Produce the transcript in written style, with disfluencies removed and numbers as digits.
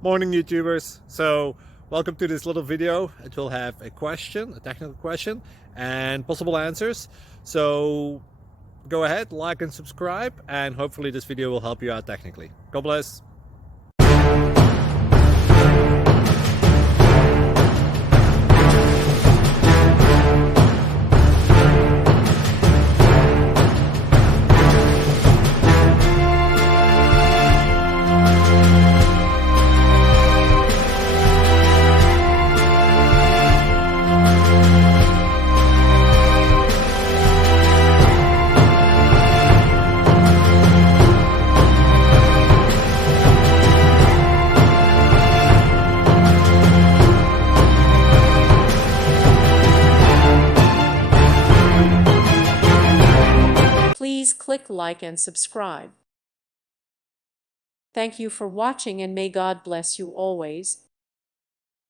Morning YouTubers. So welcome to this little video. It will have a question, a technical question, and possible answers. So go ahead, like and subscribe, and hopefully this video will help you out technically. God bless. Please click like and subscribe. Thank you for watching, and may God bless you always.